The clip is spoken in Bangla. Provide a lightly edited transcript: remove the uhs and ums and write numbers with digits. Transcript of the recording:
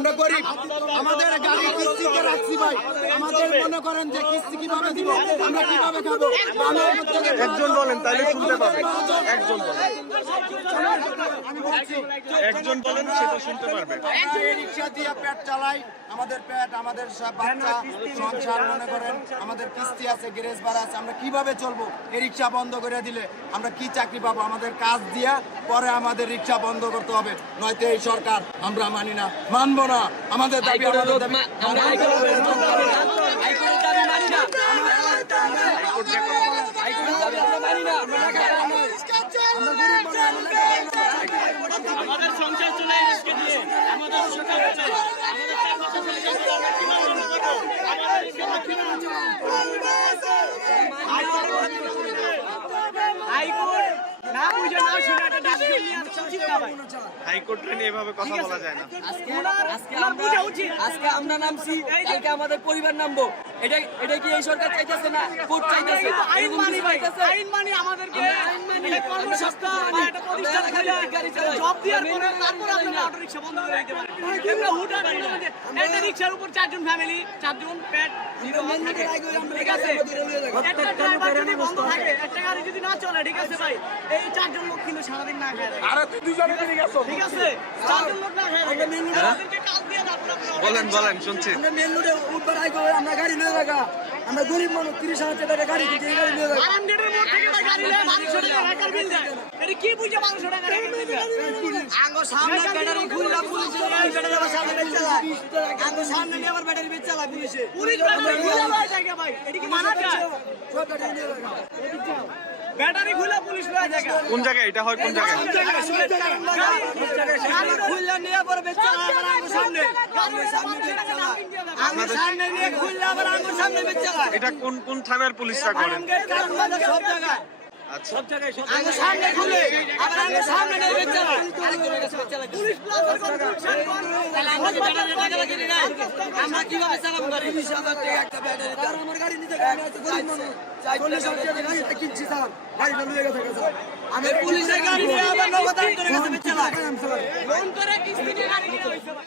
আমরা গরিব, আমাদের গাড়ি কিস্তিতে রাখছি ভাই। আমাদের মনে করেন যে কিস্তি কিভাবে দিব, আমরা কিভাবে খাবো? একজন বলেন তাহলে শুনতে পাবে। একজন বলেন, একজন বলেন সেটা শুনতে পারবে। রিক্সা দিয়ে পেট চালাই, আমাদের পেট, আমাদের বাচ্চা সংসার, মনে করেন আমাদের কিস্তি আছে, গ্যারেজ ভাড়া আছে, আমরা কিভাবে চলবো? এই রিক্সা বন্ধ করে দিলে আমরা কি চাকরি পাবো? আমাদের কাজ দিয়া পরে আমাদের রিক্সা বন্ধ করতে হবে, নয়তো এই সরকার আমরা মানি না, মানবো না। আমাদের দাবি আমাদের সংসার চলে রিস্কে দিয়ে আমাদের সংসার হচ্ছে হাইকোর্ট নিয়ে এভাবে কথা বলা যায় না। আজকে আমরা নামছি, কালকে আমাদের পরিবার নামবো। এটা কি এই সরকার চাইতেছে না? কোর্ট চাইতেছে, আইন মানি আমাদেরকে কর্মসংস্থান বা একটা প্রতিষ্ঠান গাড়ি চালাই জব দেওয়ার পরে তারপর আপনারা অটো রিকশা বন্ধ করে দিতে পারেন। এমনি হুটার একটা রিকশার উপর 4 জন ফ্যামিলি, 4 জন পেট ঠিক আছে। একটা ড্রাইভার যদি বন্ধ থাকে, একটা গাড়ি যদি না চলে, ঠিক আছে ভাই, এই 4 জন লোক কিন্তু সারাদিন না খায়। আরে তুই দুজনে ঠিক আছে, ঠিক আছে, 4 জন লোক না খায়। আমাদেরকে কাজ দিয়ে তারপর বলেন বলেন শুনছি। আমরা মেন রোডে উঠবার আগে আমরা গাড়ি নিয়ে রাখা, আমরা গরিব মানুষ, 30,000 টাকা গাড়ি কিনতে, এই গাড়ি নিয়ে রাখা। আরামগেটের মোড় থেকে গাড়ি নেয় 1200 টাকা রেকার বিল দেয়। এটা কি বুঝে 1200 টাকা রেকার বিল দেয়? আঙ্গো সামনে ব্যাটারি খুললা পুলিশে, এই ব্যাটারি আবার সামনে বেচ চালায়। আঙ্গো সামনে নিয়ে আবার ব্যাটারি বেচ চালায় পুলিশে। পুলিশ ব্যাটারি খুলে লয় জায়গা ভাই, এটা কি মানা যায়? সব ব্যাটারি নিয়ে রাখা। ব্যাটারি খুলে পুলিশ লয় জায়গা। কোন জায়গায় এটা হয়? কোন জায়গায়? গাড়ি খুললা নিয়ে পরে বেচ চালায় আবার আঙ্গো সামনে। আঙ্গো সামনে বেচ চালায়। আঙ্গো সামনে নিয়ে খুললা আবার আঙ্গো সামনে বেচ চালায়। এটা কোন কোন থানার পুলিশরা করেন? আরামগেট কারণ সব জায়গায়। আচ্ছা, আঙ্গো সামনে খুলে আবার আঙ্গো সামনে নিয়ে বেচ চালায়। পুলিশ প্লাজার কনস্ট্রাকশন তাহলে আমরা যে ব্যাটারি টাকা লাগে না, আমরা কিভাবে চালাবো গাড়ি? 20,000 টাকা একটা ব্যাটারি। আর আমার গাড়ি নিতে গেলে এত গরিব মানুষ 40,000 টাকা গাড়িটা কিনছি স্যার, গাড়িটা নিয়ে গেছে স্যার। আমি পুলিশের গাড়ি নিয়ে আবার নগদ আইনের কাছে বেচ চালাই। লোন করে কিস্তি দিয়ে গাড়ি কিনা হইছে ভাই।